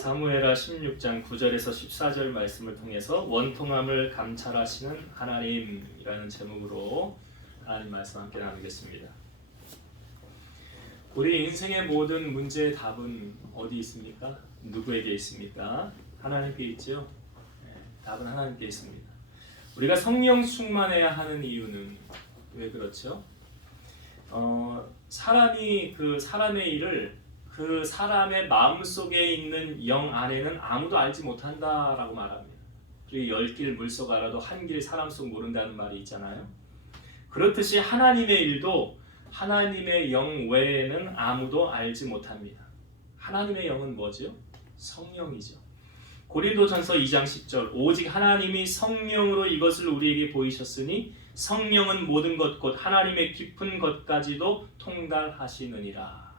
사무엘하 16장 9절에서 14절 말씀을 통해서 원통함을 감찰하시는 하나님이라는 제목으로 하나님 말씀 함께 나누겠습니다. 우리 인생의 모든 문제의 답은 어디 있습니까? 누구에게 있습니까? 하나님께 있죠. 답은 하나님께 있습니다. 우리가 성령 충만해야 하는 이유는 왜 그렇죠? 사람이 그 사람의 일을 그 사람의 마음속에 있는 영 안에는 아무도 알지 못한다라고 말합니다. 그리고 10길 물속 알아도 한 길 사람 속 모른다는 말이 있잖아요. 그렇듯이 하나님의 일도 하나님의 영 외에는 아무도 알지 못합니다. 하나님의 영은 뭐죠? 성령이죠. 고린도전서 2장 10절 오직 하나님이 성령으로 이것을 우리에게 보이셨으니 성령은 모든 것 곧 하나님의 깊은 것까지도 통달하시느니라.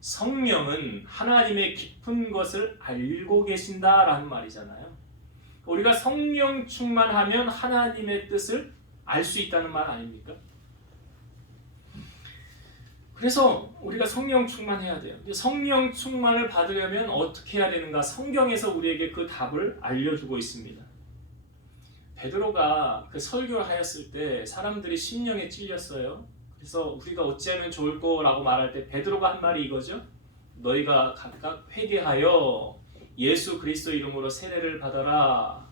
성령은 하나님의 깊은 것을 알고 계신다라는 말이잖아요. 우리가 성령 충만하면 하나님의 뜻을 알 수 있다는 말 아닙니까? 그래서 우리가 성령 충만해야 돼요. 성령 충만을 받으려면 어떻게 해야 되는가? 성경에서 우리에게 그 답을 알려주고 있습니다. 베드로가 그 설교를 하였을 때 사람들이 심령에 찔렸어요. 그래서 우리가 어찌하면 좋을 거라고 말할 때 베드로가 한 말이 이거죠. 너희가 각각 회개하여 예수 그리스도 이름으로 세례를 받아라.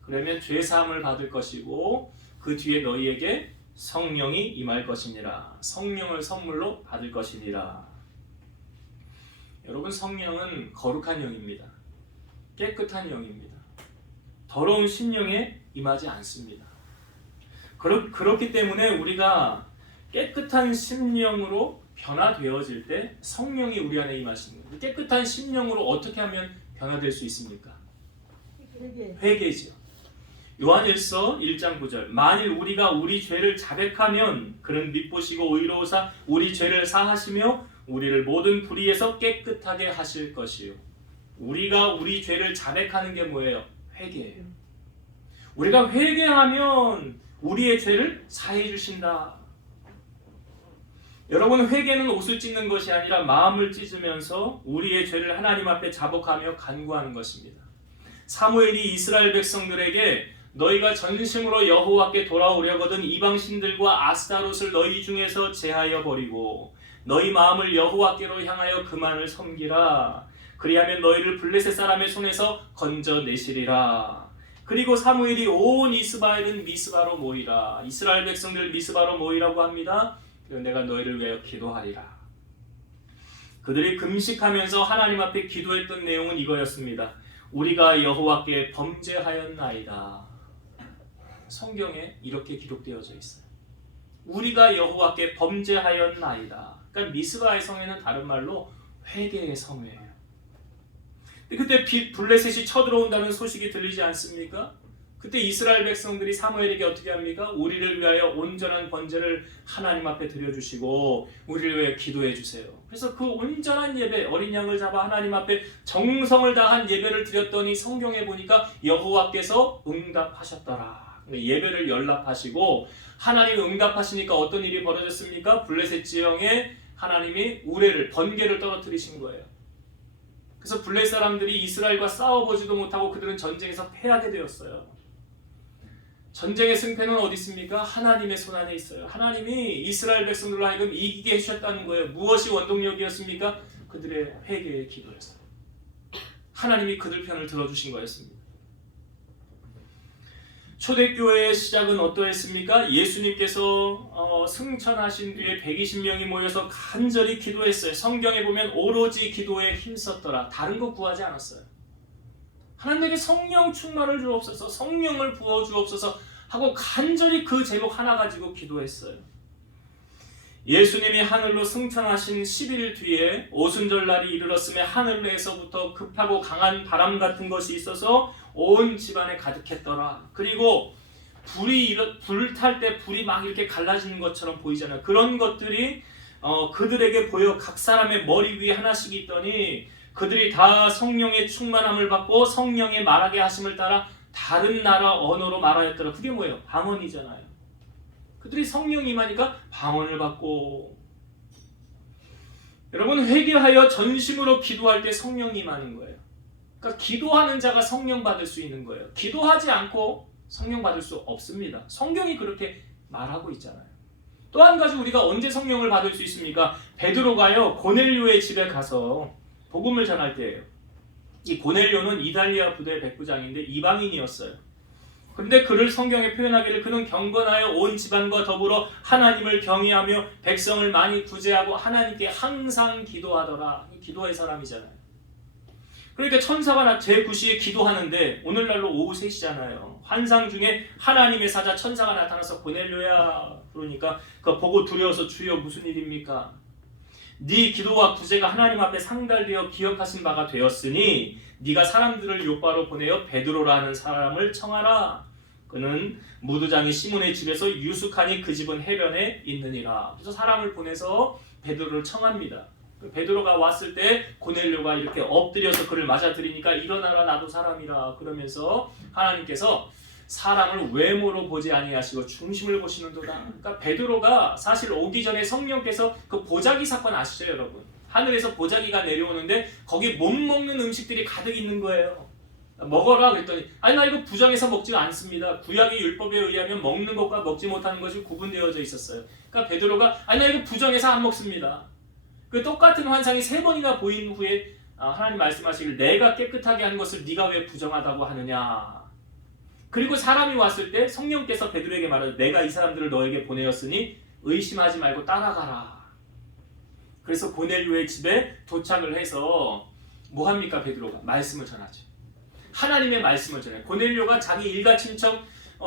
그러면 죄사함을 받을 것이고 그 뒤에 너희에게 성령이 임할 것이니라. 성령을 선물로 받을 것이니라. 여러분, 성령은 거룩한 영입니다. 깨끗한 영입니다. 더러운 심령에 임하지 않습니다. 그렇기 때문에 우리가 깨끗한 심령으로 변화되어질 때 성령이 우리 안에 임하시는 거예요. 깨끗한 심령으로 어떻게 하면 변화될 수 있습니까? 회개죠. 요한일서 1장 9절 만일 우리가 우리 죄를 자백하면 그는 믿보시고 의로우사 우리 죄를 사하시며 우리를 모든 불의에서 깨끗하게 하실 것이요. 우리가 우리 죄를 자백하는 게 뭐예요? 회개예요. 우리가 회개하면 우리의 죄를 사해 주신다. 여러분, 회개는 옷을 찢는 것이 아니라 마음을 찢으면서 우리의 죄를 하나님 앞에 자복하며 간구하는 것입니다. 사무엘이 이스라엘 백성들에게 너희가 전심으로 여호와께 돌아오려거든 이방신들과 아스타롯을 너희 중에서 제하여 버리고 너희 마음을 여호와께로 향하여 그만을 섬기라. 그리하면 너희를 블레셋 사람의 손에서 건져내시리라. 그리고 사무엘이 온 이스라엘은 미스바로 모이라. 이스라엘 백성들 미스바로 모이라고 합니다. 내가 너희를 위하여 기도하리라. 그들이 금식하면서 하나님 앞에 기도했던 내용은 이거였습니다. 우리가 여호와께 범죄하였나이다. 성경에 이렇게 기록되어져 있어요. 우리가 여호와께 범죄하였나이다. 그러니까 미스바의 성에는 다른 말로 회개의 성이에요. 그때 블레셋이 쳐들어온다는 소식이 들리지 않습니까? 그때 이스라엘 백성들이 사무엘에게 어떻게 합니까? 우리를 위하여 온전한 번제를 하나님 앞에 드려주시고 우리를 위해 기도해 주세요. 그래서 그 온전한 예배, 어린 양을 잡아 하나님 앞에 정성을 다한 예배를 드렸더니 성경에 보니까 여호와께서 응답하셨더라. 예배를 연락하시고 하나님이 응답하시니까 어떤 일이 벌어졌습니까? 블레셋 지형에 하나님이 우레를, 번개를 떨어뜨리신 거예요. 그래서 블레셋 사람들이 이스라엘과 싸워보지도 못하고 그들은 전쟁에서 패하게 되었어요. 전쟁의 승패는 어디 있습니까? 하나님의 손 안에 있어요. 하나님이 이스라엘 백성들로 하여금 이기게 해주셨다는 거예요. 무엇이 원동력이었습니까? 그들의 회개의 기도였어요. 하나님이 그들 편을 들어주신 거였습니다. 초대교회의 시작은 어떠했습니까? 예수님께서 승천하신 뒤에 120명이 모여서 간절히 기도했어요. 성경에 보면 오로지 기도에 힘썼더라. 다른 거 구하지 않았어요. 하나님에게 성령 충만을 주옵소서, 성령을 부어 주옵소서 하고 간절히 그 제목 하나 가지고 기도했어요. 예수님이 하늘로 승천하신 10일 뒤에 오순절날이 이르렀음에 하늘에서부터 급하고 강한 바람 같은 것이 있어서 온 집안에 가득했더라. 그리고 불 탈 때 불이 막 이렇게 갈라지는 것처럼 보이잖아요. 그런 것들이 그들에게 보여 각 사람의 머리 위에 하나씩 있더니 그들이 다 성령의 충만함을 받고 성령의 말하게 하심을 따라 다른 나라 언어로 말하였더라. 그게 뭐예요? 방언이잖아요. 그들이 성령이 임하니까 방언을 받고. 여러분, 회개하여 전심으로 기도할 때 성령이 임하는 거예요. 그러니까 기도하는 자가 성령 받을 수 있는 거예요. 기도하지 않고 성령 받을 수 없습니다. 성경이 그렇게 말하고 있잖아요. 또 한 가지 우리가 언제 성령을 받을 수 있습니까? 베드로가요 고넬료의 집에 가서 복음을 전할 때예요. 이 고넬료는 이달리아 부대 백부장인데 이방인이었어요. 그런데 그를 성경에 표현하기를 그는 경건하여 온 집안과 더불어 하나님을 경외하며 백성을 많이 구제하고 하나님께 항상 기도하더라. 기도의 사람이잖아요. 그러니까 천사가 제9시에 기도하는데 오늘날로 오후 3시잖아요. 환상 중에 하나님의 사자 천사가 나타나서 고넬료야 그러니까 그거 보고 두려워서 주여 무슨 일입니까? 네 기도와 구제가 하나님 앞에 상달되어 기억하신 바가 되었으니 네가 사람들을 요바로 보내어 베드로라는 사람을 청하라. 그는 무두장이 시몬의 집에서 유숙하니 그 집은 해변에 있느니라. 그래서 사람을 보내서 베드로를 청합니다. 베드로가 왔을 때 고넬료가 이렇게 엎드려서 그를 맞아들이니까 일어나라 나도 사람이라 그러면서 하나님께서 사람을 외모로 보지 아니하시고 중심을 보시는도다. 그러니까 베드로가 사실 오기 전에 성령께서 그 보자기 사건 아시죠 여러분? 하늘에서 보자기가 내려오는데 거기 못 먹는 음식들이 가득 있는 거예요. 먹어라 그랬더니 아니 나 이거 부정해서 먹지 않습니다. 구약의 율법에 의하면 먹는 것과 먹지 못하는 것이 구분되어져 있었어요. 그러니까 베드로가 아니 나 이거 부정해서 안 먹습니다. 그 똑같은 환상이 3번이나 보인 후에 하나님 말씀하시길 내가 깨끗하게 한 것을 네가 왜 부정하다고 하느냐. 그리고 사람이 왔을 때 성령께서 베드로에게 말하죠. 내가 이 사람들을 너에게 보내었으니 의심하지 말고 따라가라. 그래서 고넬료의 집에 도착을 해서 뭐합니까 베드로가? 말씀을 전하죠. 하나님의 말씀을 전해요. 고넬료가 자기 일가 친척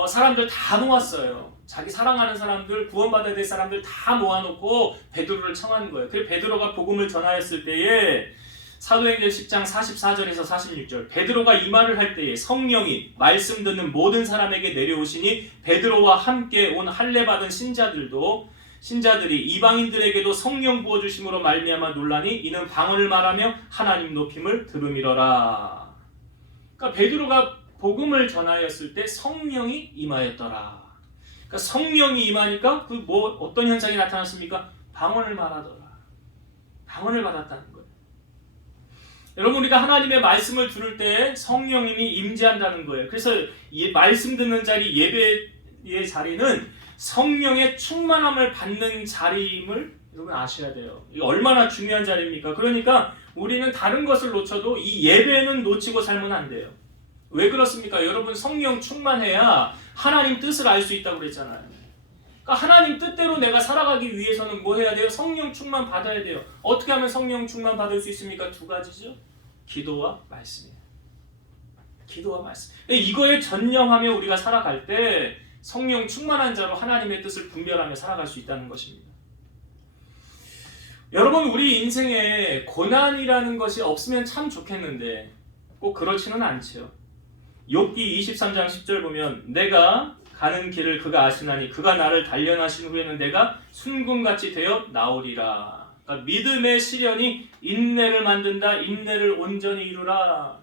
사람들 다 모았어요. 자기 사랑하는 사람들, 구원받아야 될 사람들 다 모아놓고 베드로를 청하는 거예요. 그래서 베드로가 복음을 전하였을 때에 사도행전 10장 44절에서 46절 베드로가 이 말을 할 때에 성령이 말씀 듣는 모든 사람에게 내려오시니 베드로와 함께 온 할례 받은 신자들이 이방인들에게도 성령 부어주심으로 말미암아 놀라니 이는 방언을 말하며 하나님 높임을 들음이러라. 그러니까 베드로가 복음을 전하였을 때 성령이 임하였더라. 그러니까 성령이 임하니까 그 어떤 현상이 나타났습니까? 방언을 말하더라. 방언을 받았다는 거예요. 여러분 우리가 하나님의 말씀을 들을 때 성령님이 임재한다는 거예요. 그래서 이 말씀 듣는 자리 예배의 자리는 성령의 충만함을 받는 자리임을 여러분 아셔야 돼요. 이게 얼마나 중요한 자리입니까? 그러니까 우리는 다른 것을 놓쳐도 이 예배는 놓치고 살면 안 돼요. 왜 그렇습니까? 여러분 성령 충만해야 하나님 뜻을 알 수 있다고 그랬잖아요. 그러니까 하나님 뜻대로 내가 살아가기 위해서는 뭐 해야 돼요? 성령 충만 받아야 돼요. 어떻게 하면 성령 충만 받을 수 있습니까? 2가지죠. 기도와 말씀이에요. 기도와 말씀. 이거에 전념하며 우리가 살아갈 때 성령 충만한 자로 하나님의 뜻을 분별하며 살아갈 수 있다는 것입니다. 여러분 우리 인생에 고난이라는 것이 없으면 참 좋겠는데 꼭 그렇지는 않죠. 욥기 23장 10절 보면 내가 가는 길을 그가 아시나니 그가 나를 단련하신 후에는 내가 순금같이 되어 나오리라. 그러니까 믿음의 시련이 인내를 만든다. 인내를 온전히 이루라.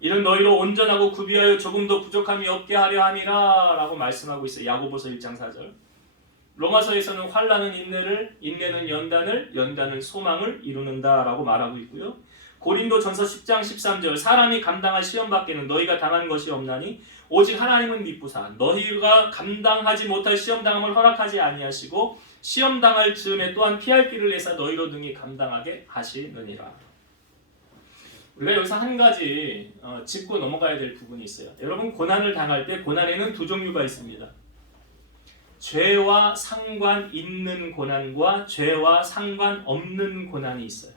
이는 너희로 온전하고 구비하여 조금도 부족함이 없게 하려 함이라 라고 말씀하고 있어요. 야고보서 1장 4절. 로마서에서는 환난은 인내를, 인내는 연단을, 연단은 소망을 이루는다 라고 말하고 있고요. 고린도전서 10장 13절 사람이 감당할 시험 밖에는 너희가 당한 것이 없나니 오직 하나님은 미쁘사 너희가 감당하지 못할 시험당함을 허락하지 아니하시고 시험당할 즈음에 또한 피할 길을 내사 너희로 등이 감당하게 하시느니라. 우리가 여기서 한 가지 짚고 넘어가야 될 부분이 있어요. 여러분 고난을 당할 때 고난에는 2종류가 있습니다. 죄와 상관 있는 고난과 죄와 상관 없는 고난이 있어요.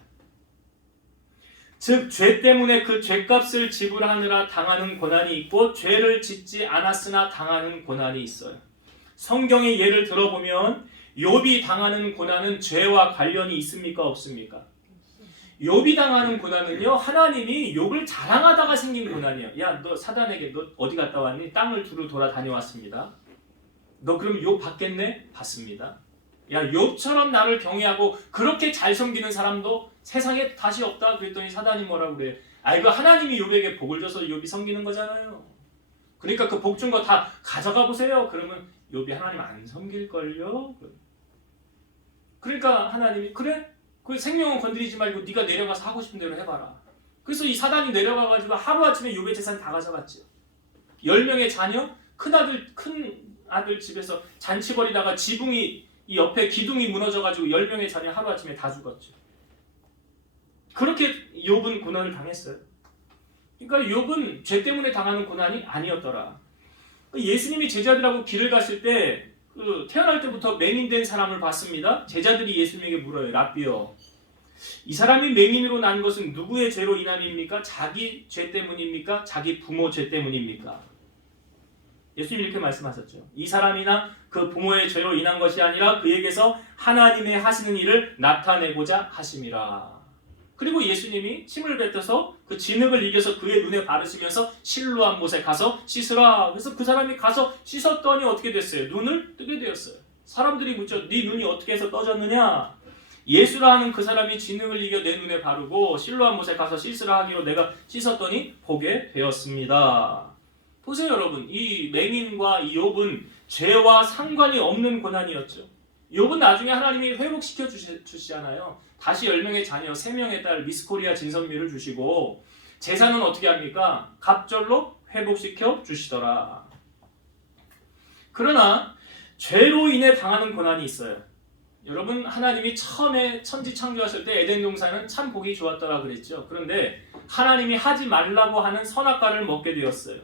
즉 죄 때문에 그 죄값을 지불하느라 당하는 고난이 있고 죄를 짓지 않았으나 당하는 고난이 있어요. 성경의 예를 들어보면 욥이 당하는 고난은 죄와 관련이 있습니까? 없습니까? 욥이 당하는 고난은요 하나님이 욥을 자랑하다가 생긴 고난이에요. 야 너 사단에게 너 어디 갔다 왔니? 땅을 두루 돌아 다녀왔습니다. 너 그럼 욥 받겠네? 받습니다. 야 욥처럼 나를 경외하고 그렇게 잘 섬기는 사람도 세상에 다시 없다. 그랬더니 사단이 뭐라고 그래? 이거 하나님이 욥에게 복을 줘서 욥이 섬기는 거잖아요. 그러니까 그 복 준 거 다 가져가 보세요. 그러면 욥이 하나님 안 섬길걸요? 그러니까 하나님이 그래? 그 생명은 건드리지 말고 네가 내려가서 하고 싶은 대로 해봐라. 그래서 이 사단이 내려가가지고 하루아침에 욥의 재산 다 가져갔죠. 10명의 자녀, 큰 아들 집에서 잔치 벌이다가 지붕이 이 옆에 기둥이 무너져가지고 10명의 자녀 하루아침에 다 죽었죠. 그렇게 욥은 고난을 당했어요. 그러니까 욥은 죄 때문에 당하는 고난이 아니었더라. 예수님이 제자들하고 길을 가실 때 태어날 때부터 맹인된 사람을 봤습니다. 제자들이 예수님에게 물어요. 랍비여, 이 사람이 맹인으로 난 것은 누구의 죄로 인함입니까? 자기 죄 때문입니까? 자기 부모 죄 때문입니까? 예수님이 이렇게 말씀하셨죠. 이 사람이나 그 부모의 죄로 인한 것이 아니라 그에게서 하나님의 하시는 일을 나타내고자 하심이라. 그리고 예수님이 침을 뱉어서 그 진흙을 이겨서 그의 눈에 바르시면서 실로암 못에 가서 씻으라. 그래서 그 사람이 가서 씻었더니 어떻게 됐어요? 눈을 뜨게 되었어요. 사람들이 묻죠. 네 눈이 어떻게 해서 떠졌느냐? 예수라 하는 그 사람이 진흙을 이겨 내 눈에 바르고 실로암 못에 가서 씻으라 하기로 내가 씻었더니 보게 되었습니다. 보세요 여러분, 이 맹인과 이 욥은 죄와 상관이 없는 고난이었죠. 욥은 나중에 하나님이 회복시켜 주시잖아요. 다시 10명의 자녀, 3명의 딸 미스코리아 진선미를 주시고 재산은 어떻게 합니까? 갑절로 회복시켜 주시더라. 그러나 죄로 인해 당하는 고난이 있어요. 여러분, 하나님이 처음에 천지 창조하실 때 에덴 동산은 참 보기 좋았더라 그랬죠. 그런데 하나님이 하지 말라고 하는 선악과를 먹게 되었어요.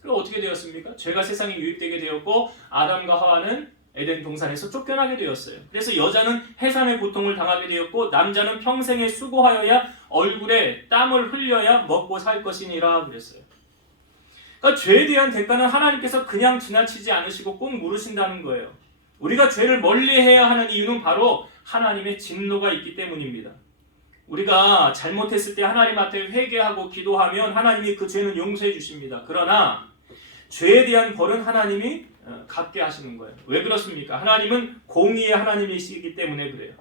그럼 어떻게 되었습니까? 죄가 세상에 유입되게 되었고 아담과 하와는 에덴 동산에서 쫓겨나게 되었어요. 그래서 여자는 해산의 고통을 당하게 되었고 남자는 평생에 수고하여야 얼굴에 땀을 흘려야 먹고 살 것이니라 그랬어요. 그러니까 죄에 대한 대가는 하나님께서 그냥 지나치지 않으시고 꼭 물으신다는 거예요. 우리가 죄를 멀리해야 하는 이유는 바로 하나님의 진노가 있기 때문입니다. 우리가 잘못했을 때 하나님 앞에 회개하고 기도하면 하나님이 그 죄는 용서해 주십니다. 그러나 죄에 대한 벌은 하나님이 갚게 하시는 거예요. 왜 그렇습니까? 하나님은 공의의 하나님이시기 때문에 그래요.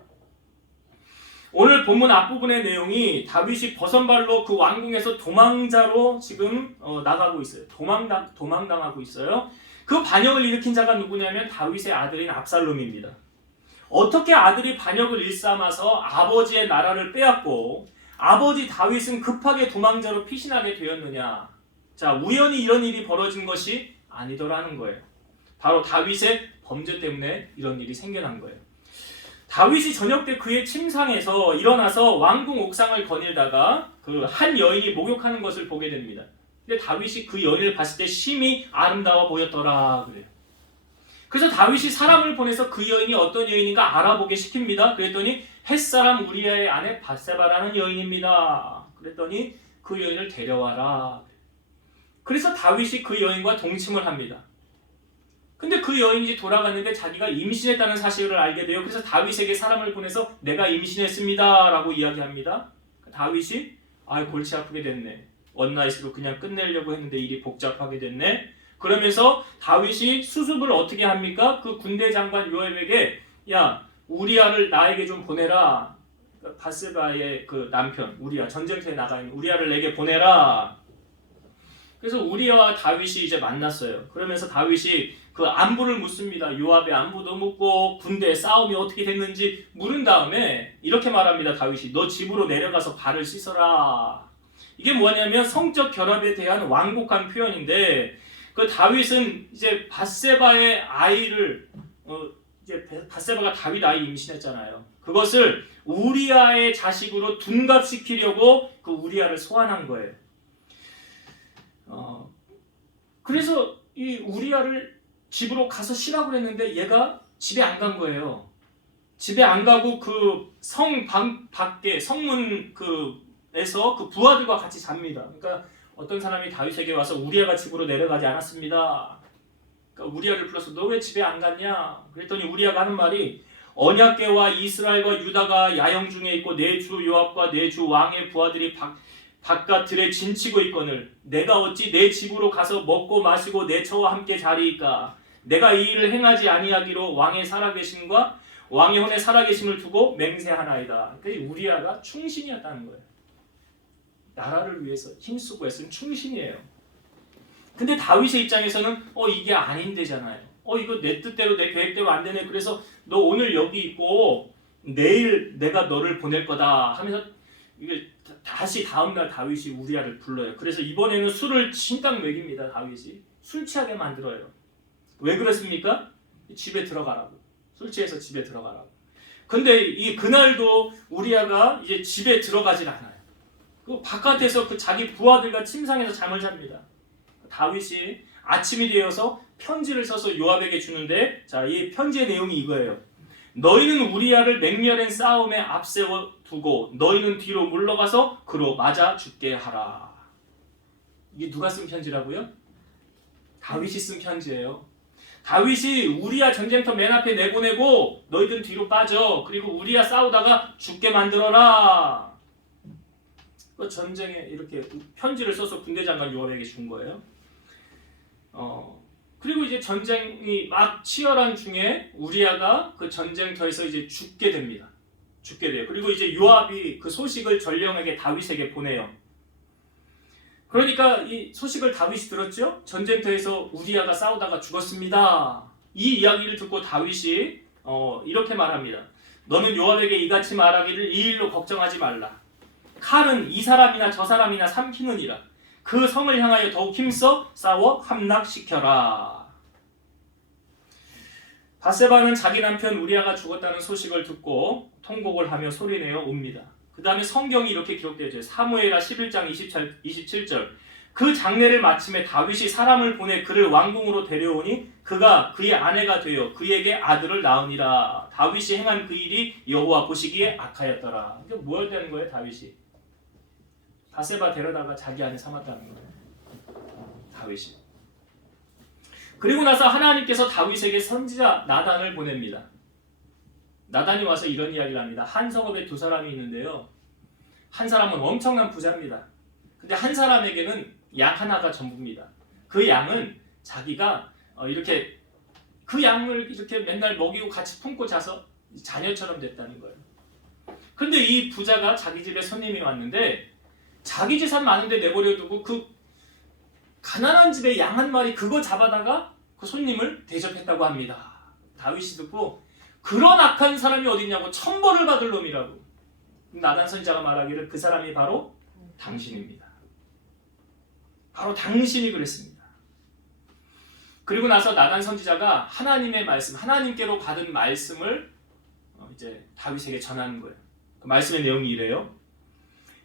오늘 본문 앞부분의 내용이 다윗이 버선발로 그 왕궁에서 도망자로 지금 나가고 있어요. 도망당하고 있어요. 그 반역을 일으킨 자가 누구냐면 다윗의 아들인 압살롬입니다. 어떻게 아들이 반역을 일삼아서 아버지의 나라를 빼앗고 아버지 다윗은 급하게 도망자로 피신하게 되었느냐? 자, 우연히 이런 일이 벌어진 것이 아니더라는 거예요. 바로 다윗의 범죄 때문에 이런 일이 생겨난 거예요. 다윗이 저녁 때 그의 침상에서 일어나서 왕궁 옥상을 거닐다가 그 한 여인이 목욕하는 것을 보게 됩니다. 근데 다윗이 그 여인을 봤을 때 심히 아름다워 보였더라 그래요. 그래서 다윗이 사람을 보내서 그 여인이 어떤 여인인가 알아보게 시킵니다. 그랬더니 햇사람 우리아의 아내 밧세바라는 여인입니다. 그랬더니 그 여인을 데려와라. 그래서 다윗이 그 여인과 동침을 합니다. 근데 그 여인이 돌아갔는데 자기가 임신했다는 사실을 알게 돼요. 그래서 다윗에게 사람을 보내서 내가 임신했습니다 라고 이야기합니다. 다윗이 골치 아프게 됐네. 원나잇으로 그냥 끝내려고 했는데 일이 복잡하게 됐네. 그러면서 다윗이 수습을 어떻게 합니까? 그 군대 장관 요압에게 야, 우리아를 나에게 좀 보내라. 밧세바의 그 남편 우리아, 전쟁터에 나가 있는 우리아를 내게 보내라. 그래서 우리아와 다윗이 이제 만났어요. 그러면서 다윗이 그 안부를 묻습니다. 요압의 안부도 묻고 군대의 싸움이 어떻게 됐는지 물은 다음에 이렇게 말합니다. 다윗이 너 집으로 내려가서 발을 씻어라. 이게 뭐냐면 성적 결합에 대한 완곡한 표현인데 그 다윗은 이제 밧세바의 아이를 이제 밧세바가 다윗 아이 임신했잖아요. 그것을 우리아의 자식으로 둔갑시키려고 그 우리아를 소환한 거예요. 그래서 이 우리아를 집으로 가서 쉬라고 그랬는데 얘가 집에 안 간 거예요. 집에 안 가고 그 성방 밖에 성문 에서 그 부하들과 같이 잡니다. 그러니까 어떤 사람이 다윗에게 와서 우리아가 집으로 내려가지 않았습니다. 그러니까 우리아를 불러서 너 왜 집에 안 갔냐? 그랬더니 우리아가 하는 말이 언약궤와 이스라엘과 유다가 야영 중에 있고 내 주 요압과 내 주 왕의 부하들이 바깥 들에 진치고 있거늘 내가 어찌 내 집으로 가서 먹고 마시고 내 처와 함께 자리이까? 내가 이 일을 행하지 아니하기로 왕의 살아계심과 왕의 혼의 살아계심을 두고 맹세하나이다. 그러니까 우리아가 충신이었다는 거예요. 나라를 위해서 힘쓰고 애쓴 충신이에요. 근데 다윗의 입장에서는 이게 아닌데잖아요. 이거 내 뜻대로 내 계획대로 안 되네. 그래서 너 오늘 여기 있고 내일 내가 너를 보낼 거다 하면서 이게 다시 다음날 다윗이 우리아를 불러요. 그래서 이번에는 술을 진딱 먹입니다. 다윗이 술 취하게 만들어요. 왜 그랬습니까? 집에 들어가라고. 술 취해서 집에 들어가라고. 근데 이 그날도 우리아가 이제 집에 들어가질 않아요. 그 바깥에서 그 자기 부하들과 침상에서 잠을 잡니다. 다윗이 아침이 되어서 편지를 써서 요압에게 주는데, 자, 이 편지의 내용이 이거예요. 너희는 우리아를 맹렬한 싸움에 앞세워 두고 너희는 뒤로 물러가서 그로 맞아 죽게 하라. 이게 누가 쓴 편지라고요? 다윗이 쓴 편지예요. 다윗이 우리아 전쟁터 맨 앞에 내보내고 너희들 뒤로 빠져. 그리고 우리아 싸우다가 죽게 만들어라. 그 전쟁에 이렇게 편지를 써서 군대 장관 요압에게 준 거예요. 그리고 이제 전쟁이 막 치열한 중에 우리아가 그 전쟁터에서 이제 죽게 됩니다. 죽게 돼요. 그리고 이제 요압이 그 소식을 전령에게 다윗에게 보내요. 그러니까 이 소식을 다윗이 들었죠? 전쟁터에서 우리아가 싸우다가 죽었습니다. 이 이야기를 듣고 다윗이 이렇게 말합니다. 너는 요압에게 이같이 말하기를 이 일로 걱정하지 말라. 칼은 이 사람이나 저 사람이나 삼키느니라. 그 성을 향하여 더욱 힘써 싸워 함락시켜라. 밧세바는 자기 남편 우리아가 죽었다는 소식을 듣고 통곡을 하며 소리내어 웁니다. 그 다음에 성경이 이렇게 기록되어 있어요. 사무엘하 11장 27절. 그 장례를 마침에 다윗이 사람을 보내 그를 왕궁으로 데려오니 그가 그의 아내가 되어 그에게 아들을 낳으니라. 다윗이 행한 그 일이 여호와 보시기에 악하였더라. 이게 뭐였다는 거예요, 다윗이? 밧세바 데려다가 자기 아내 삼았다는 거예요, 다윗이. 그리고 나서 하나님께서 다윗에게 선지자 나단을 보냅니다. 나단이 와서 이런 이야기를 합니다. 한 성읍에 두 사람이 있는데요. 한 사람은 엄청난 부자입니다. 근데 한 사람에게는 양 하나가 전부입니다. 그 양은 자기가 이렇게 그 양을 이렇게 맨날 먹이고 같이 품고 자서 자녀처럼 됐다는 거예요. 근데 이 부자가 자기 집에 손님이 왔는데 자기 재산 많은데 내버려두고 그 가난한 집에 양 한 마리 그거 잡아다가 그 손님을 대접했다고 합니다. 다윗이 듣고 그런 악한 사람이 어딨냐고, 천벌을 받을 놈이라고. 나단 선지자가 말하기를 그 사람이 바로 당신입니다. 바로 당신이 그랬습니다. 그리고 나서 나단 선지자가 하나님의 말씀, 하나님께로 받은 말씀을 이제 다윗에게 전하는 거예요. 그 말씀의 내용이 이래요.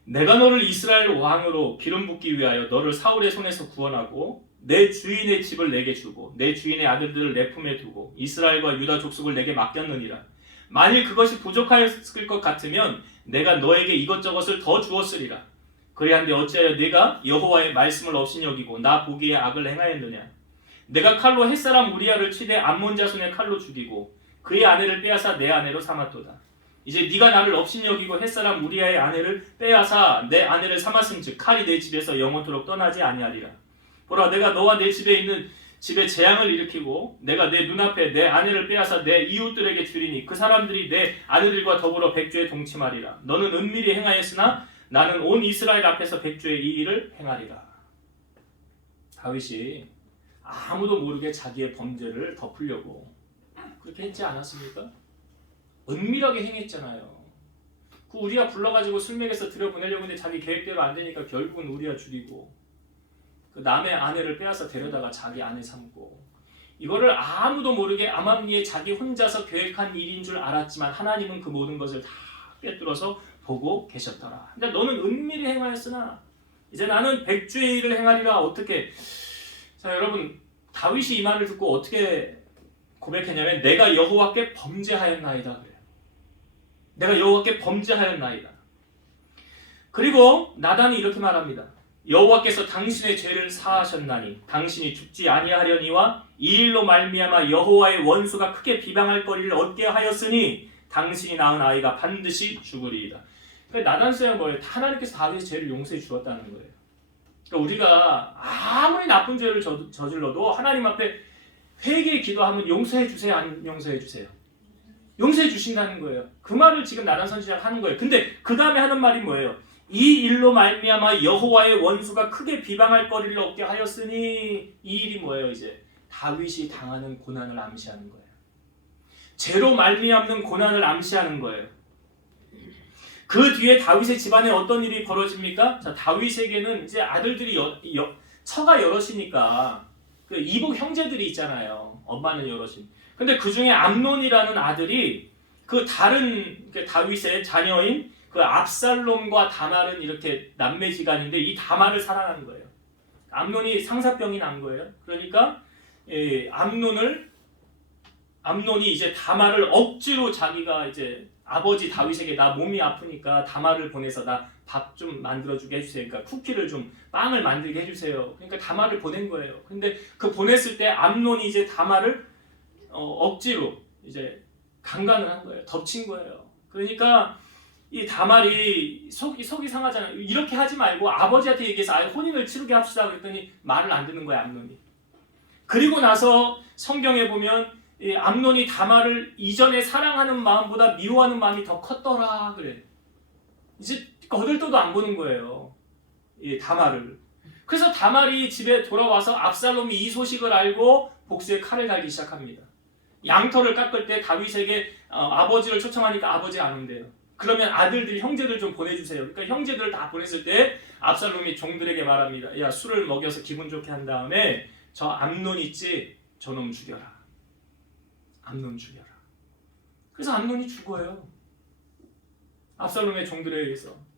내가 너를 이스라엘 왕으로 기름 붓기 위하여 너를 사울의 손에서 구원하고 내 주인의 집을 내게 주고 내 주인의 아들들을 내 품에 두고 이스라엘과 유다 족속을 내게 맡겼느니라. 만일 그것이 부족하였을 것 같으면 내가 너에게 이것저것을 더 주었으리라. 그리한데 어찌하여 네가 여호와의 말씀을 없이 여기고 나 보기에 악을 행하였느냐. 내가 칼로 햇사람 우리아를 치되 암몬 자손의 칼로 죽이고 그의 아내를 빼앗아 내 아내로 삼았도다. 이제 네가 나를 업신여기고 햇사람 우리아의 아내를 빼앗아 내 아내를 삼았은즉 칼이 내 집에서 영원토록 떠나지 아니하리라. 보라, 내가 너와 내 집에 있는 집에 재앙을 일으키고 내가 내 눈앞에 내 아내를 빼앗아 내 이웃들에게 주리니 그 사람들이 내 아내들과 더불어 백주에 동침하리라. 너는 은밀히 행하였으나 나는 온 이스라엘 앞에서 백주의 이 일을 행하리라. 다윗이 아무도 모르게 자기의 범죄를 덮으려고 그렇게 했지 않았습니까? 은밀하게 행했잖아요. 그 우리아 불러가지고 술 먹여서 들여보내려고 했는데 자기 계획대로 안 되니까 결국은 우리아 죽이고 그 남의 아내를 빼앗아 데려다가 자기 아내 삼고, 이거를 아무도 모르게 암암리에 자기 혼자서 계획한 일인 줄 알았지만 하나님은 그 모든 것을 다 꿰뚫어서 보고 계셨더라. 근데 너는 은밀히 행하였으나 이제 나는 백주의 일을 행하리라. 어떻게? 자, 여러분, 다윗이 이 말을 듣고 어떻게 고백했냐면 내가 여호와께 범죄하였나이다 그래요. 내가 여호와께 범죄하였나이다. 그리고 나단이 이렇게 말합니다. 여호와께서 당신의 죄를 사하셨나니 당신이 죽지 아니하려니와 이 일로 말미암아 여호와의 원수가 크게 비방할 거리를 얻게 하였으니 당신이 낳은 아이가 반드시 죽으리이다. 그러니까 나단 쌤은 뭐예요? 하나님께서 다윗의 죄를 용서해 주었다는 거예요. 그러니까 우리가 아무리 나쁜 죄를 저질러도 하나님 앞에 회개의 기도하면 용서해 주세요, 안 용서해 주세요? 용서해 주신다는 거예요. 그 말을 지금 나단 선지자가 하는 거예요. 근데 그 다음에 하는 말이 뭐예요? 이 일로 말미암아 여호와의 원수가 크게 비방할 거리를 얻게 하였으니, 이 일이 뭐예요? 이제 다윗이 당하는 고난을 암시하는 거예요. 죄로 말미암는 고난을 암시하는 거예요. 그 뒤에 다윗의 집안에 어떤 일이 벌어집니까? 자, 다윗에게는 이제 아들들이 처가 여럿이니까 그 이복 형제들이 있잖아요. 엄마는 여럿이. 근데 그 중에 암논이라는 아들이 그 다른 다윗의 자녀인 그 압살롬과 다말은 이렇게 남매지간인데 이 다말을 사랑하는 거예요. 암논이 상사병이 난 거예요. 그러니까 암논이 이제 다말을 억지로 자기가 이제 아버지 다윗에게 나 몸이 아프니까 다말을 보내서 나 밥 좀 만들어주게 해주세요. 그러니까 쿠키를 좀 빵을 만들게 해주세요. 그러니까 다말을 보낸 거예요. 근데 그 보냈을 때 암논이 이제 다말을 억지로 이제 강간을 한 거예요. 덮친 거예요. 그러니까 이 다말이 속이 상하잖아요. 이렇게 하지 말고 아버지한테 얘기해서 아예 혼인을 치르게 합시다 그랬더니 말을 안 듣는 거야, 암논이. 그리고 나서 성경에 보면 이 암논이 다말을 이전에 사랑하는 마음보다 미워하는 마음이 더 컸더라 그래. 이제 거들떠도 안 보는 거예요, 이 다말을. 그래서 다말이 집에 돌아와서 압살롬이 이 소식을 알고 복수에 칼을 갈기 시작합니다. 양털을 깎을 때 다윗에게 아버지를 초청하니까 아버지 안 온대요. 그러면 아들들, 형제들 좀 보내주세요. 그러니까 형제들을 다 보냈을 때 압살롬이 종들에게 말합니다. 야, 술을 먹여서 기분 좋게 한 다음에 저 암논 있지? 저놈 죽여라. 암논 죽여라. 그래서 암논이 죽어요. 압살롬의 종들에 의해서.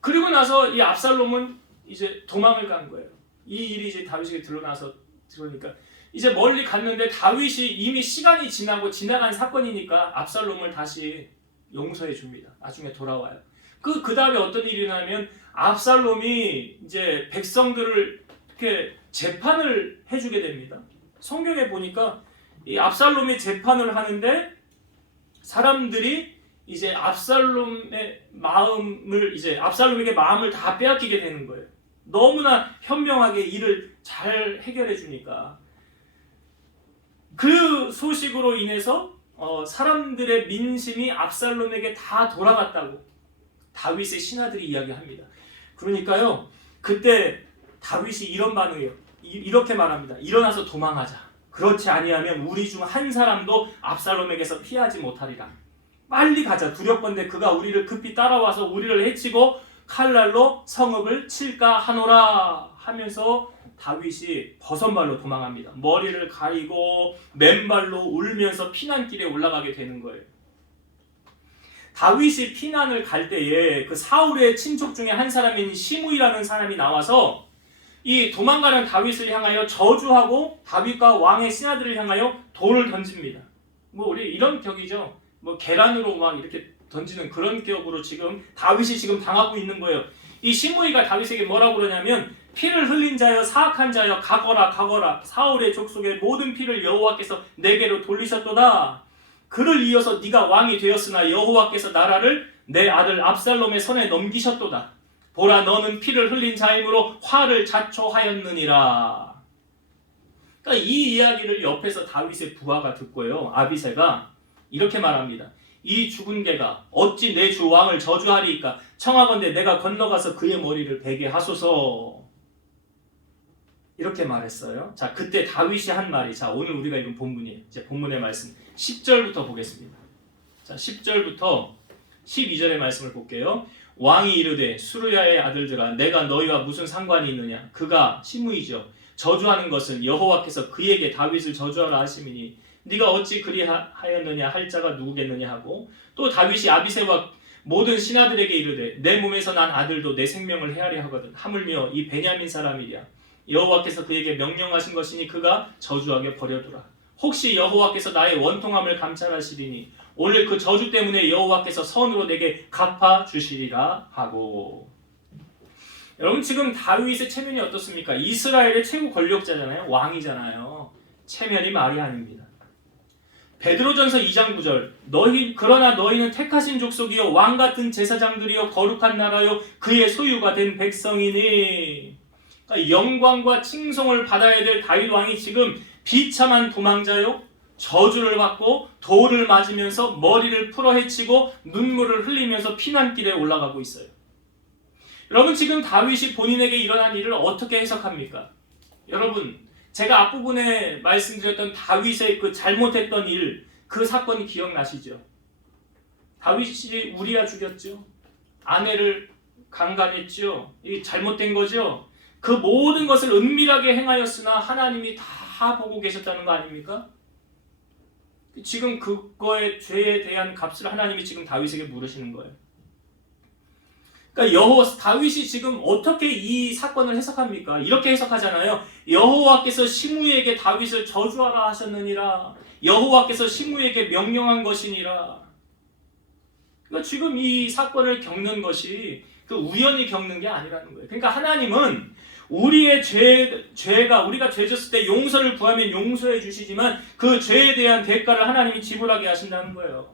그리고 나서 이 압살롬은 이제 도망을 간 거예요. 이 일이 이제 다윗에게 드러나서 들으니까 이제 멀리 갔는데 다윗이 이미 시간이 지나간 사건이니까 압살롬을 다시 용서해 줍니다. 나중에 돌아와요. 그 다음에 어떤 일이 일어나면 압살롬이 이제 백성들을 이렇게 재판을 해주게 됩니다. 성경에 보니까 이 압살롬이 재판을 하는데 사람들이 이제 압살롬에게 마음을 다 빼앗기게 되는 거예요. 너무나 현명하게 일을 잘 해결해 주니까. 그 소식으로 인해서 사람들의 민심이 압살롬에게 다 돌아갔다고 다윗의 신하들이 이야기합니다. 그러니까요, 그때 다윗이 이런 반응이에요. 이렇게 말합니다. 일어나서 도망하자. 그렇지 아니하면 우리 중 한 사람도 압살롬에게서 피하지 못하리라. 빨리 가자. 두렵건대 그가 우리를 급히 따라와서 우리를 해치고 칼날로 성읍을 칠까 하노라 하면서 다윗이 버선발로 도망합니다. 머리를 가리고 맨발로 울면서 피난길에 올라가게 되는 거예요. 다윗이 피난을 갈 때에 그 사울의 친족 중에 한 사람인 시므이라는 사람이 나와서 이 도망가는 다윗을 향하여 저주하고 다윗과 왕의 신하들을 향하여 돌을 던집니다. 뭐 우리 이런 격이죠. 뭐 계란으로 막 이렇게 던지는 그런 격으로 지금 다윗이 지금 당하고 있는 거예요. 이 시므이가 다윗에게 뭐라고 그러냐면 피를 흘린 자여 사악한 자여 가거라 사울의 족속의 모든 피를 여호와께서 내게로 돌리셨도다. 그를 이어서 네가 왕이 되었으나 여호와께서 나라를 내 아들 압살롬의 손에 넘기셨도다. 보라 너는 피를 흘린 자이므로 화를 자초하였느니라. 그러니까 이 이야기를 옆에서 다윗의 부하가 듣고요, 아비새가 이렇게 말합니다. 이 죽은 개가 어찌 내 주 왕을 저주하리이까? 청하건대 내가 건너가서 그의 머리를 베게 하소서. 이렇게 말했어요. 자, 그때 다윗이 한 말이, 자, 오늘 우리가 읽은 본문이에요. 이제 본문의 말씀 10절부터 보겠습니다. 자, 10절부터 12절의 말씀을 볼게요. 왕이 이르되 수르야의 아들들아 내가 너희와 무슨 상관이 있느냐? 그가 시므이죠. 저주하는 것은 여호와께서 그에게 다윗을 저주하라 하심이니 네가 어찌 그리하였느냐 할 자가 누구겠느냐 하고, 또 다윗이 아비새와 모든 신하들에게 이르되 내 몸에서 난 아들도 내 생명을 헤아려 하거든. 하물며 이 베냐민 사람이랴. 여호와께서 그에게 명령하신 것이니 그가 저주하게 버려두라. 혹시 여호와께서 나의 원통함을 감찰하시리니 오늘 그 저주 때문에 여호와께서 선으로 내게 갚아 주시리라 하고. 여러분, 지금 다윗의 체면이 어떻습니까? 이스라엘의 최고 권력자잖아요. 왕이잖아요. 체면이 말이 아닙니다. 베드로전서 2장 9절 그러나 너희는 택하신 족속이요 왕같은 제사장들이요 거룩한 나라요 그의 소유가 된 백성이니. 그러니까 영광과 칭송을 받아야 될 다윗 왕이 지금 비참한 도망자요, 저주를 받고 돌을 맞으면서 머리를 풀어 헤치고 눈물을 흘리면서 피난길에 올라가고 있어요. 여러분, 지금 다윗이 본인에게 일어난 일을 어떻게 해석합니까? 여러분, 제가 앞부분에 말씀드렸던 다윗의 그 잘못했던 일, 그 사건이 기억나시죠? 다윗이 우리야 죽였죠. 아내를 강간했죠. 이게 잘못된 거죠. 그 모든 것을 은밀하게 행하였으나 하나님이 다 보고 계셨다는 거 아닙니까? 지금 그거의 죄에 대한 값을 하나님이 지금 다윗에게 물으시는 거예요. 그러니까 다윗이 지금 어떻게 이 사건을 해석합니까? 이렇게 해석하잖아요. 여호와께서 시므에게 다윗을 저주하라 하셨느니라. 여호와께서 시므에게 명령한 것이니라. 그러니까 지금 이 사건을 겪는 것이 그 우연히 겪는 게 아니라는 거예요. 그러니까 하나님은 우리의 죄가 우리가 죄 졌을 때 용서를 구하면 용서해 주시지만 그 죄에 대한 대가를 하나님이 지불하게 하신다는 거예요.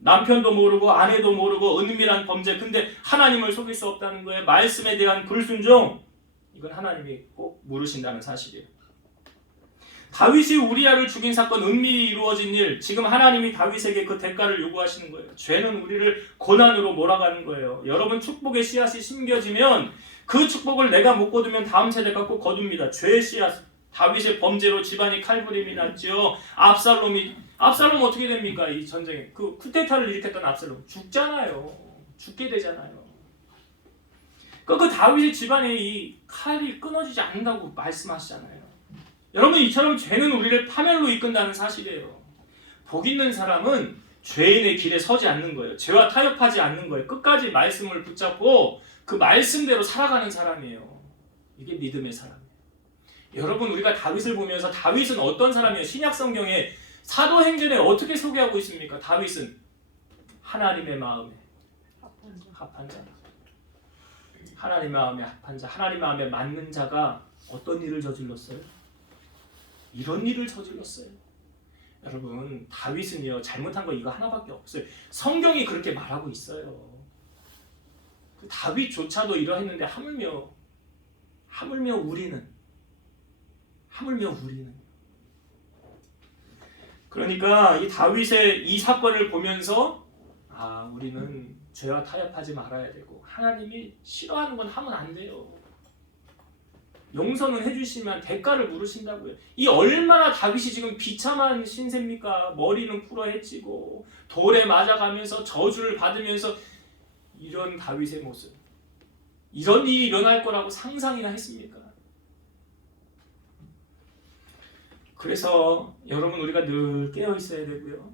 남편도 모르고 아내도 모르고 은밀한 범죄, 근데 하나님을 속일 수 없다는 거예요. 말씀에 대한 불순종, 이건 하나님이 꼭 물으신다는 사실이에요. 다윗이 우리아를 죽인 사건, 은밀히 이루어진 일, 지금 하나님이 다윗에게 그 대가를 요구하시는 거예요. 죄는 우리를 고난으로 몰아가는 거예요. 여러분, 축복의 씨앗이 심겨지면 그 축복을 내가 못 거두면 다음 세대가 꼭 거둡니다. 죄의 씨앗, 다윗의 범죄로 집안이 칼부림이 났죠. 압살롬 어떻게 됩니까? 이 전쟁에 그 쿠데타를 일으켰던 압살롬 죽잖아요. 죽게 되잖아요. 그 다윗의 집안에 이 칼이 끊어지지 않는다고 말씀하시잖아요. 여러분, 이처럼 죄는 우리를 파멸로 이끈다는 사실이에요. 복 있는 사람은 죄인의 길에 서지 않는 거예요. 죄와 타협하지 않는 거예요. 끝까지 말씀을 붙잡고 그 말씀대로 살아가는 사람이에요. 이게 믿음의 사람이에요. 여러분, 우리가 다윗을 보면서 다윗은 어떤 사람이에요? 신약 성경에 사도행전에 어떻게 소개하고 있습니까? 다윗은 하나님의 마음에 합한 자. 하나님의 마음에 합한 자. 하나님의 마음에 맞는 자가 어떤 일을 저질렀어요? 이런 일을 저질렀어요. 여러분, 다윗은요, 잘못한 거 이거 하나밖에 없어요. 성경이 그렇게 말하고 있어요. 그 다윗조차도 이러했는데 하물며 우리는 그러니까 이 다윗의 이 사건을 보면서 우리는 죄와 타협하지 말아야 되고 하나님이 싫어하는 건 하면 안 돼요. 용서는 해주시면 대가를 물으신다고요. 이 얼마나 다윗이 지금 비참한 신세입니까? 머리는 풀어헤치고 돌에 맞아가면서 저주를 받으면서 이런 다윗의 모습, 이런 일이 일어날 거라고 상상이나 했습니까? 그래서 여러분, 우리가 늘 깨어 있어야 되고요.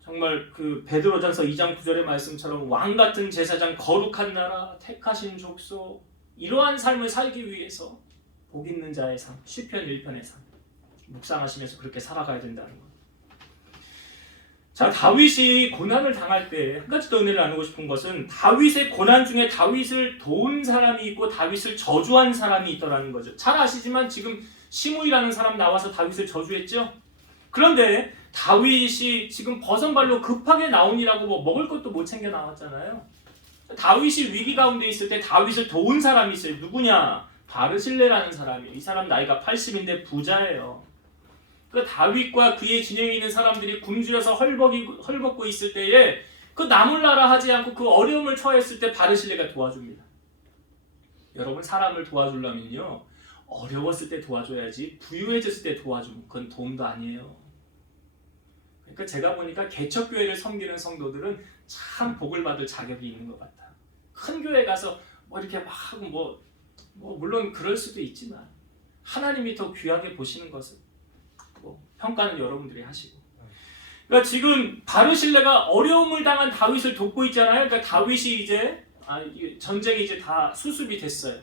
정말 그 베드로전서 2장 9절의 말씀처럼 왕 같은 제사장, 거룩한 나라, 택하신 족속, 이러한 삶을 살기 위해서 복 있는 자의 삶, 시편 1편의 삶 묵상하시면서 그렇게 살아가야 된다는 것. 자, 다윗이 고난을 당할 때 한 가지 더 은혜를 나누고 싶은 것은 다윗의 고난 중에 다윗을 도운 사람이 있고 다윗을 저주한 사람이 있더라는 거죠. 잘 아시지만 지금 시므이라는 사람 나와서 다윗을 저주했죠. 그런데 다윗이 지금 버선발로 급하게 나오니라고 먹을 것도 못 챙겨 나왔잖아요. 다윗이 위기 가운데 있을 때 다윗을 도운 사람이 있어요. 누구냐? 바르실레라는 사람이에요. 이 사람 나이가 80인데 부자예요. 그 다윗과 그의 진영에 있는 사람들이 굶주려서 헐벗고 있을 때에 그 나몰라라 하지 않고 그 어려움을 처했을 때 바르실레가 도와줍니다. 여러분, 사람을 도와주려면요, 어려웠을 때 도와줘야지 부유해졌을 때 도와주면 그건 도움도 아니에요. 그러니까 제가 보니까 개척교회를 섬기는 성도들은 참 복을 받을 자격이 있는 것 같아. 큰 교회 가서 이렇게 막 하고 물론 그럴 수도 있지만 하나님이 더 귀하게 보시는 것은 평가는 여러분들이 하시고. 그러니까 지금 바르실레가 어려움을 당한 다윗을 돕고 있잖아요. 그러니까 다윗이 이제 전쟁이 이제 다 수습이 됐어요.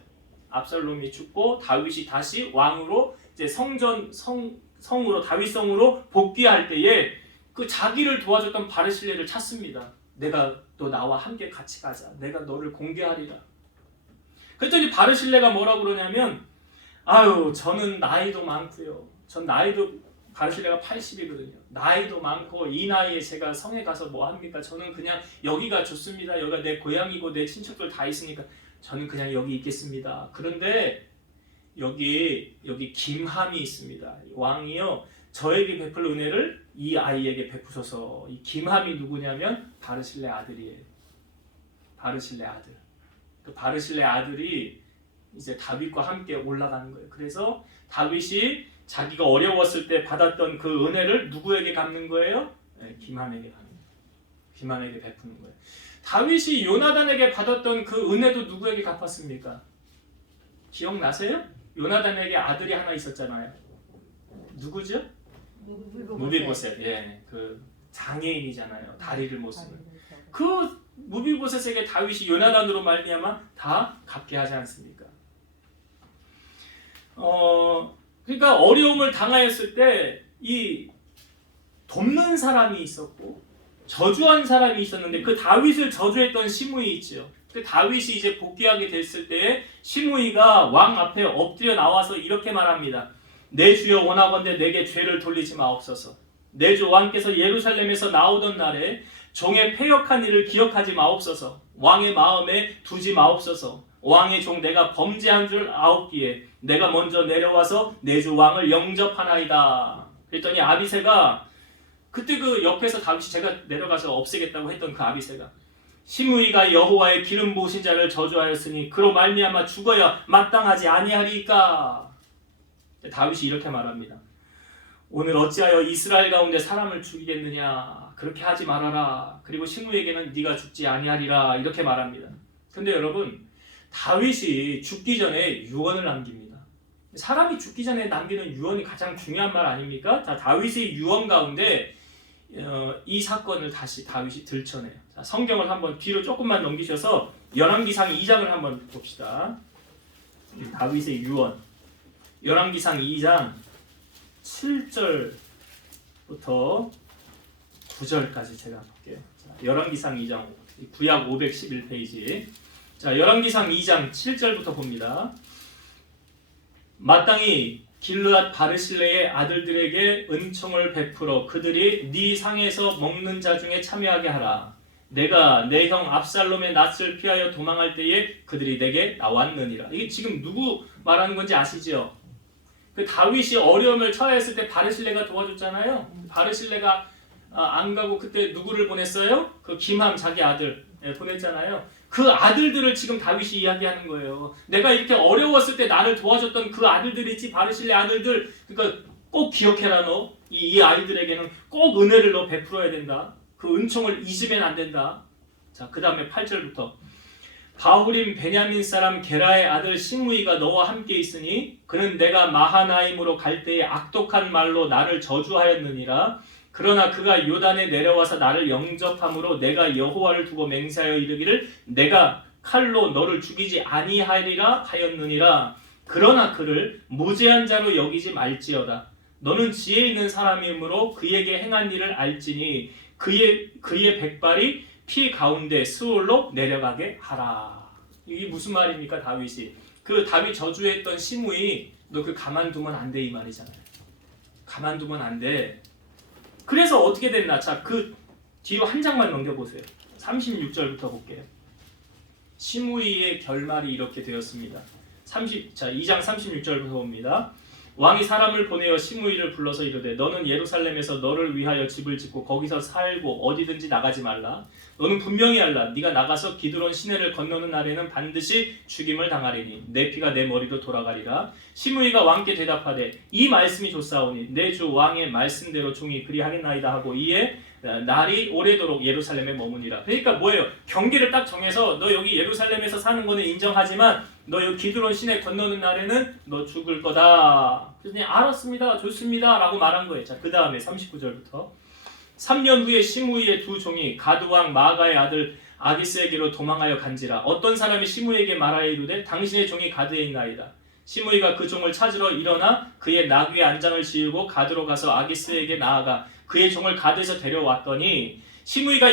압살롬이 죽고 다윗이 다시 왕으로 이제 성으로 다윗성으로 복귀할 때에 그 자기를 도와줬던 바르실레를 찾습니다. 내가 너 나와 함께 같이 가자. 내가 너를 공개하리라. 그랬더니 바르실레가 뭐라고 그러냐면 저는 나이도 많고요. 바르실레가 80이거든요. 나이도 많고 이 나이에 제가 성에 가서 뭐 합니까? 저는 그냥 여기가 좋습니다. 여기가 내 고향이고 내 친척들 다 있으니까 저는 그냥 여기 있겠습니다. 그런데 여기 김함이 있습니다. 왕이요, 저에게 베풀 은혜를 이 아이에게 베푸셔서. 이 김함이 누구냐면 바르실레 아들이에요. 바르실레 아들. 그 바르실레 아들이 이제 다윗과 함께 올라가는 거예요. 그래서 다윗이 자기가 어려웠을 때 받았던 그 은혜를 누구에게 갚는 거예요? 김함에게 갚는 거예요. 비만에게 베푸는 거예요. 다윗이 요나단에게 받았던 그 은혜도 누구에게 갚았습니까? 기억나세요? 요나단에게 아들이 하나 있었잖아요. 누구죠? 무비보셋. 예, 그 장애인이잖아요. 다리를 못 쓰는. 그 무비보셋에게 다윗이 요나단으로 말미암아 다 갚게 하지 않습니까? 그러니까 어려움을 당하였을 때 이 돕는 사람이 있었고 저주한 사람이 있었는데 그 다윗을 저주했던 시므이 있죠. 그 다윗이 이제 복귀하게 됐을 때에 시므이가 왕 앞에 엎드려 나와서 이렇게 말합니다. 내 주여 원하건대 내게 죄를 돌리지 마옵소서. 내 주 왕께서 예루살렘에서 나오던 날에 종의 패역한 일을 기억하지 마옵소서. 왕의 마음에 두지 마옵소서. 왕의 종 내가 범죄한 줄 아옵기에 내가 먼저 내려와서 내 주 왕을 영접하나이다. 그랬더니 아비새가 그때 그 옆에서 다윗이 제가 내려가서 없애겠다고 했던 그 아비새가 시므이가 여호와의 기름 부으신 자를 저주하였으니 그로 말미암아 죽어야 마땅하지 아니하리까. 다윗이 이렇게 말합니다. 오늘 어찌하여 이스라엘 가운데 사람을 죽이겠느냐. 그렇게 하지 말아라. 그리고 시므이에게는 네가 죽지 아니하리라. 이렇게 말합니다. 근데 여러분 다윗이 죽기 전에 유언을 남깁니다. 사람이 죽기 전에 남기는 유언이 가장 중요한 말 아닙니까? 자, 다윗의 유언 가운데 이 사건을 다시 다윗이 들춰내요. 자, 성경을 한번 뒤로 조금만 넘기셔서 열왕기상 2장을 한번 봅시다. 다윗의 유언. 열왕기상 2장 7절부터 9절까지 제가 볼게요. 자, 열왕기상 2장 구약 511페이지. 자, 열왕기상 2장 7절부터 봅니다. 마땅히 길르앗 바르실레의 아들들에게 은총을 베풀어 그들이 네 상에서 먹는 자 중에 참여하게 하라. 내가 내 형 압살롬의 낯을 피하여 도망할 때에 그들이 내게 나왔느니라. 이게 지금 누구 말하는 건지 아시죠? 그 다윗이 어려움을 처했을 때 바르실레가 도와줬잖아요. 바르실레가 안 가고 그때 누구를 보냈어요? 그 김함 자기 아들 보냈잖아요. 그 아들들을 지금 다윗이 이야기하는 거예요. 내가 이렇게 어려웠을 때 나를 도와줬던 그 아들들 있지, 바르실레 아들들. 그러니까 꼭 기억해라. 너 이 아이들에게는 꼭 은혜를 너 베풀어야 된다. 그 은총을 잊으면 안 된다. 자, 그 다음에 8절부터 바후림 베냐민 사람 게라의 아들 시므이가 너와 함께 있으니 그는 내가 마하나임으로 갈 때에 악독한 말로 나를 저주하였느니라. 그러나 그가 요단에 내려와서 나를 영접함으로 내가 여호와를 두고 맹세하여 이르기를 내가 칼로 너를 죽이지 아니하리라 하였느니라. 그러나 그를 무죄한 자로 여기지 말지어다. 너는 지혜 있는 사람이므로 그에게 행한 일을 알지니 그의 백발이 피 가운데 스올로 내려가게 하라. 이게 무슨 말입니까? 다윗이 그 다윗 저주했던 시므이 너 그 가만두면 안 돼 이 말이잖아요. 가만두면 안 돼. 그래서 어떻게 됐나? 자, 그 뒤로 한 장만 넘겨보세요. 36절부터 볼게요. 시므이의 결말이 이렇게 되었습니다. 2장 36절부터 봅니다. 왕이 사람을 보내어 시므이를 불러서 이르되 너는 예루살렘에서 너를 위하여 집을 짓고 거기서 살고 어디든지 나가지 말라. 너는 분명히 알라. 네가 나가서 기드론 시내를 건너는 날에는 반드시 죽임을 당하리니 내 피가 내 머리로 돌아가리라. 시므이가 왕께 대답하되 이 말씀이 좋사오니 내 주 왕의 말씀대로 종이 그리하겠나이다 하고 이에 날이 오래도록 예루살렘에 머무니라. 그러니까 뭐예요? 경계를 딱 정해서 너 여기 예루살렘에서 사는 거는 인정하지만 너 여기 기드론 시내 건너는 날에는 너 죽을 거다. 그랬더니 알았습니다. 좋습니다. 라고 말한 거예요. 자, 그 다음에 39절부터 3년 후에 시므이의 두 종이 가드왕 마아가의 아들 아기스에게로 도망하여 간지라. 어떤 사람이 시므이에게 말하여 이르되 당신의 종이 가드에 있나이다. 시므이가 그 종을 찾으러 일어나 그의 나귀의 안장을 지우고 가드로 가서 아기스에게 나아가 그의 종을 가드에서 데려왔더니 시므이가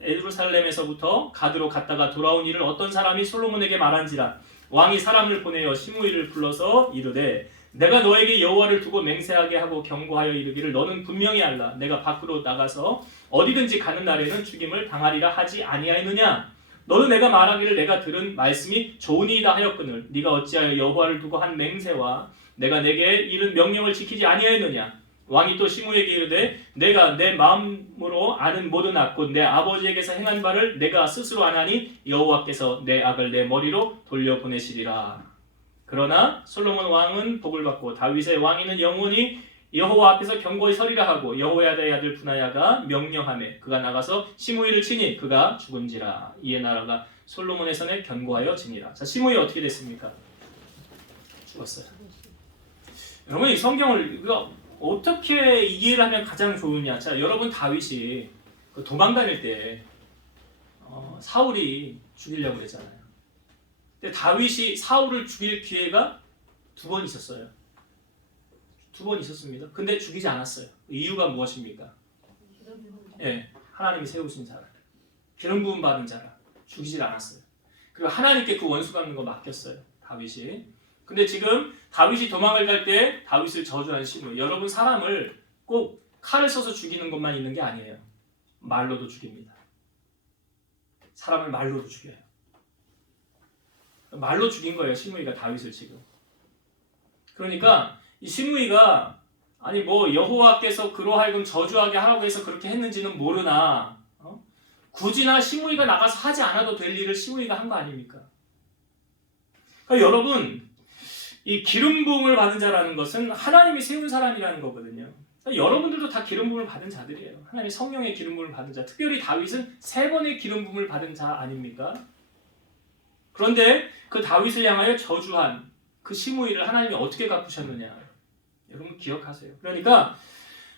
예루살렘에서부터 가드로 갔다가 돌아온 일을 어떤 사람이 솔로몬에게 말한지라. 왕이 사람을 보내어 시므이를 불러서 이르되 내가 너에게 여호와를 두고 맹세하게 하고 경고하여 이르기를 너는 분명히 알라. 내가 밖으로 나가서 어디든지 가는 날에는 죽임을 당하리라 하지 아니하였느냐. 너는 내가 말하기를 내가 들은 말씀이 좋으니이다 하였거늘 네가 어찌하여 여호와를 두고 한 맹세와 내가 내게 이른 명령을 지키지 아니하였느냐. 왕이 또 시므이에게 이르되 내가 내 마음으로 아는 모든 악 곧 내 아버지에게서 행한 바를 내가 스스로 아나니 여호와께서 내 악을 내 머리로 돌려보내시리라. 그러나 솔로몬 왕은 복을 받고 다윗의 왕위는 영원히 여호와 앞에서 경고히 서리라 하고 여호야다의 아들 분하야가 명령하매 그가 나가서 시므이를 치니 그가 죽은지라. 이에 나라가 솔로몬의 손에 견고하여 지니라. 자, 시므이 어떻게 됐습니까? 죽었어요. 여러분 이 성경을 어떻게 이해를 하면 가장 좋으냐? 자, 여러분 다윗이 도망 다닐 때 사울이 죽이려고 했잖아요. 근데 다윗이 사울을 죽일 기회가 2번 있었어요. 2번 있었습니다. 근데 죽이지 않았어요. 이유가 무엇입니까? 예, 하나님이 세우신 자라, 기름 부음 받은 자라 죽이질 않았어요. 그리고 하나님께 그 원수 갚는 거 맡겼어요, 다윗이. 근데 지금 다윗이 도망을 갈 때 다윗을 저주한 시므이. 여러분 사람을 꼭 칼을 써서 죽이는 것만 있는 게 아니에요. 말로도 죽입니다. 사람을 말로도 죽여요. 말로 죽인 거예요, 시므이가 다윗을 지금. 그러니까 이 시므이가 아니 뭐 여호와께서 그로 하여금 저주하게 하라고 해서 그렇게 했는지는 모르나 굳이나 시므이가 나가서 하지 않아도 될 일을 시므이가 한 거 아닙니까? 그러니까 여러분 이 기름 부음을 받은 자라는 것은 하나님이 세운 사람이라는 거거든요. 그러니까 여러분들도 다 기름 부음을 받은 자들이에요. 하나님의 성령의 기름 부음을 받은 자. 특별히 다윗은 3번의 기름 부음을 받은 자 아닙니까? 그런데 그 다윗을 향하여 저주한 그 시므이를 하나님이 어떻게 갚으셨느냐? 여러분 기억하세요. 그러니까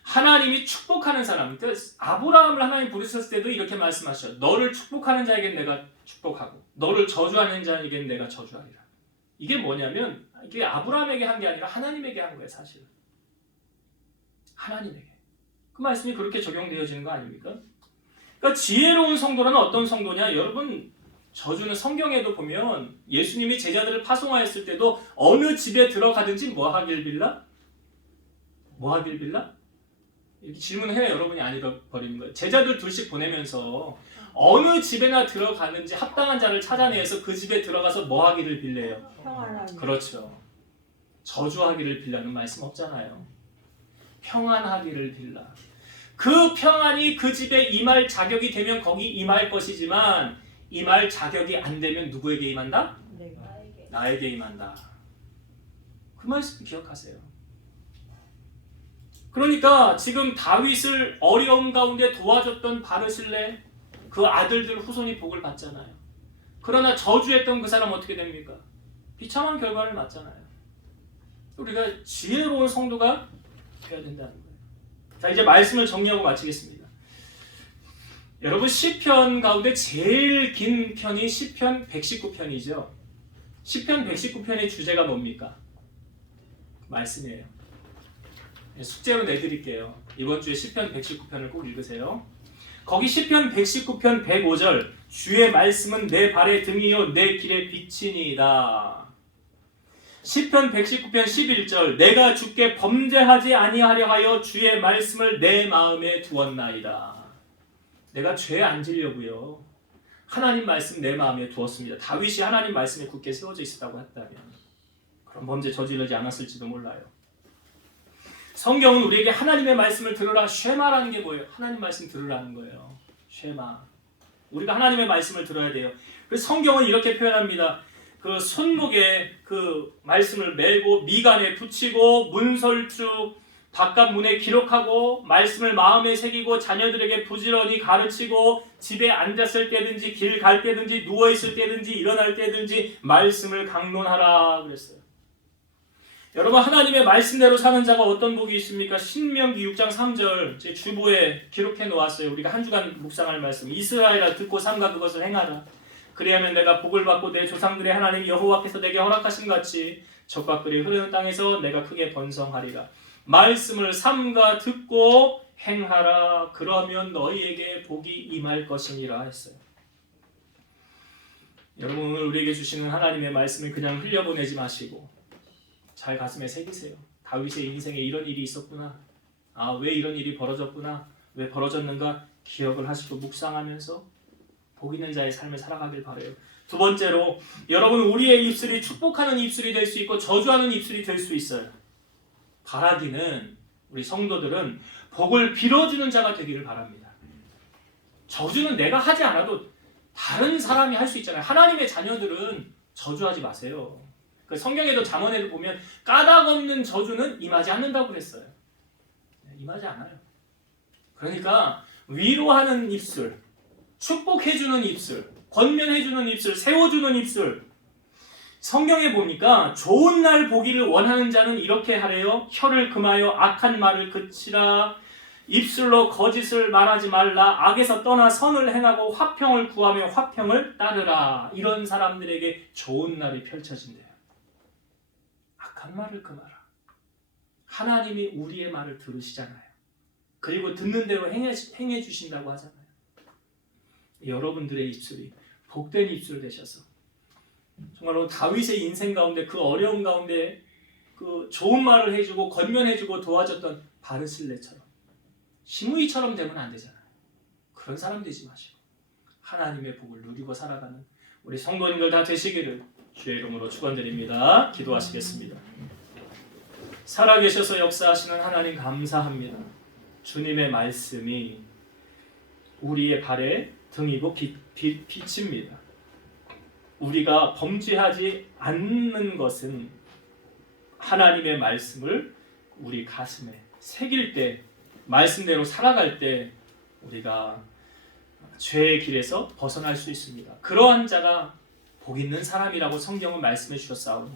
하나님이 축복하는 사람, 아브라함을 하나님 부르셨을 때도 이렇게 말씀하셨죠. 너를 축복하는 자에겐 내가 축복하고 너를 저주하는 자에겐 내가 저주하리라. 이게 뭐냐면 이게 아브라함에게 한 게 아니라 하나님에게 한 거예요, 사실. 하나님에게. 그 말씀이 그렇게 적용되어지는 거 아닙니까? 그러니까 지혜로운 성도는 어떤 성도냐? 여러분 저주는 성경에도 보면 예수님이 제자들을 파송하였을 때도 어느 집에 들어가든지 뭐 하길 빌라? 뭐 하길 빌라? 이렇게 질문해야 여러분이 안 잃어버리는 거예요. 제자들 둘씩 보내면서 어느 집에나 들어가는지 합당한 자를 찾아내서 그 집에 들어가서 뭐 하기를 빌래요? 평안하게. 그렇죠. 저주하기를 빌라는 말씀 없잖아요. 평안하기를 빌라. 그 평안이 그 집에 임할 자격이 되면 거기 임할 것이지만 임할 자격이 안 되면 누구에게 임한다? 나에게 임한다. 그 말씀 기억하세요. 그러니까 지금 다윗을 어려움 가운데 도와줬던 바르실레 그 아들들 후손이 복을 받잖아요. 그러나 저주했던 그 사람 어떻게 됩니까? 비참한 결과를 맞잖아요. 우리가 지혜로운 성도가 되어야 된다는 거예요. 자, 이제 말씀을 정리하고 마치겠습니다. 여러분 시편 가운데 제일 긴 편이 시편 119편이죠. 시편 119편의 주제가 뭡니까? 말씀이에요. 숙제로 내드릴게요. 이번 주에 시편 119편을 꼭 읽으세요. 거기 시편 119편 105절 주의 말씀은 내 발의 등이요 내 길의 빛이니이다. 시편 119편 11절 내가 주께 범죄하지 아니하려 하여 주의 말씀을 내 마음에 두었나이다. 내가 죄 안 지려고요. 하나님 말씀 내 마음에 두었습니다. 다윗이 하나님 말씀에 굳게 세워져 있었다고 했다면 그럼 범죄 저지르지 않았을지도 몰라요. 성경은 우리에게 하나님의 말씀을 들으라. 쉐마라는 게 뭐예요? 하나님 말씀 들으라는 거예요. 쉐마. 우리가 하나님의 말씀을 들어야 돼요. 그래서 성경은 이렇게 표현합니다. 그 손목에 그 말씀을 메고 미간에 붙이고 문설주 바깥 문에 기록하고 말씀을 마음에 새기고 자녀들에게 부지런히 가르치고 집에 앉았을 때든지 길 갈 때든지 누워있을 때든지 일어날 때든지 말씀을 강론하라 그랬어요. 여러분 하나님의 말씀대로 사는 자가 어떤 복이 있습니까? 신명기 6장 3절 제 주보에 기록해 놓았어요. 우리가 한 주간 묵상할 말씀. 이스라엘아 듣고 삼가 그것을 행하라. 그리하면 내가 복을 받고 내 조상들의 하나님 여호와께서 내게 허락하신 같이 젖과 꿀이 흐르는 땅에서 내가 크게 번성하리라. 말씀을 삼가 듣고 행하라. 그러면 너희에게 복이 임할 것이니라 했어요. 여러분 오늘 우리에게 주시는 하나님의 말씀을 그냥 흘려보내지 마시고 잘 가슴에 새기세요. 다윗의 인생에 이런 일이 있었구나. 아, 왜 이런 일이 벌어졌구나. 왜 벌어졌는가 기억을 하시고 묵상하면서 복 있는 자의 삶을 살아가길 바라요. 두 번째로 여러분 우리의 입술이 축복하는 입술이 될 수 있고 저주하는 입술이 될 수 있어요. 바라기는 우리 성도들은 복을 빌어주는 자가 되기를 바랍니다. 저주는 내가 하지 않아도 다른 사람이 할 수 있잖아요. 하나님의 자녀들은 저주하지 마세요. 그 성경에도 잠언에도 보면 까닭 없는 저주는 임하지 않는다고 그랬어요. 임하지 않아요. 그러니까 위로하는 입술, 축복해주는 입술, 권면해주는 입술, 세워주는 입술. 성경에 보니까 좋은 날 보기를 원하는 자는 이렇게 하래요. 혀를 금하여 악한 말을 그치라. 입술로 거짓을 말하지 말라. 악에서 떠나 선을 행하고 화평을 구하며 화평을 따르라. 이런 사람들에게 좋은 날이 펼쳐진대요. 악한 말을 금하라. 하나님이 우리의 말을 들으시잖아요. 그리고 듣는 대로 행해 주신다고 하잖아요. 여러분들의 입술이 복된 입술 되셔서 정말로 다윗의 인생 가운데 그 어려움 가운데 그 좋은 말을 해주고 권면해주고 도와줬던 바르실레처럼 시므이처럼 되면 안 되잖아요. 그런 사람 되지 마시고 하나님의 복을 누리고 살아가는 우리 성도님들 다 되시기를 주의 이름으로 축원드립니다. 기도하시겠습니다. 살아계셔서 역사하시는 하나님 감사합니다. 주님의 말씀이 우리의 발에 등이고 빛입니다. 우리가 범죄하지 않는 것은 하나님의 말씀을 우리 가슴에 새길 때, 말씀대로 살아갈 때 우리가 죄의 길에서 벗어날 수 있습니다. 그러한 자가 복 있는 사람이라고 성경은 말씀해 주셨사오니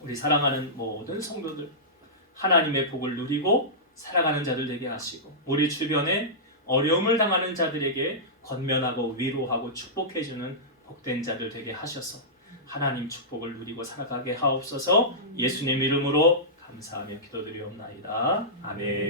우리 사랑하는 모든 성도들 하나님의 복을 누리고 살아가는 자들 되게 하시고 우리 주변에 어려움을 당하는 자들에게 권면하고 위로하고 축복해주는 복된 자들 되게 하셔서 하나님 축복을 누리고 살아가게 하옵소서. 예수님 이름으로 감사하며 기도드리옵나이다. 아멘.